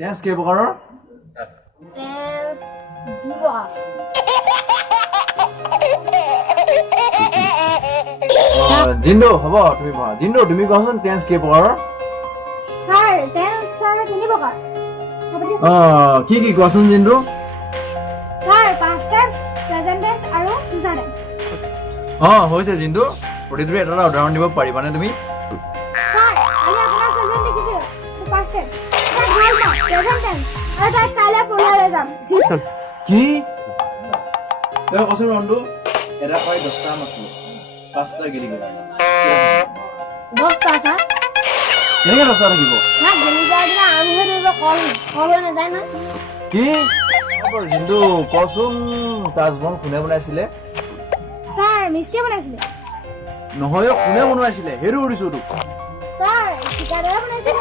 Tense কেই প্ৰকাৰৰ? Tense দুই প্ৰকাৰ। জিন্দু হ'ব তুমি কোৱা। জিন্দু তুমি কোৱাচোন টেন্স কেই প্ৰকাৰৰ? স্যাৰ টেন্স স্যাৰ তিনি প্ৰকাৰ। কি কি কোৱাচোন Jindu? Sir past tense, present tense আৰু ফিউচাৰ টেন্স। হৈছে জিন্দু প্ৰতিটোৰে এটা এটা উদাহৰণ দিব পাৰিবানে তুমি? স্যাৰ আমি আপোনাৰ ছোৱালীজনী দেখিছিলোঁ পাষ্ট টেন্স, তাক ভাল পাওঁ প্ৰেজেন্ট টেন্স আৰু তাক কাইলৈ পঢ়াবলৈ যাম। কি তই কচোন ৰন্তু এটা পাই 10টা আম আছিলে 5টা গেলি গ'ল 10টা স্যাৰ। কেনেকৈ 10টা থাকিব? স্যাৰ গেলি যোৱাৰ দিনা আমহে ধৰিব, কল হৈ নাযায় না। কি জিন্দু কচোন তাজমহল কোনে বনাইছিলে? স্যাৰ মিষ্টিয়ে বনাইছিলে। নহয় কোনে বনাইছিলে সেইটো সুধিছো তোক। স্যাৰ ঠিকাদাৰে বনাইছিলে।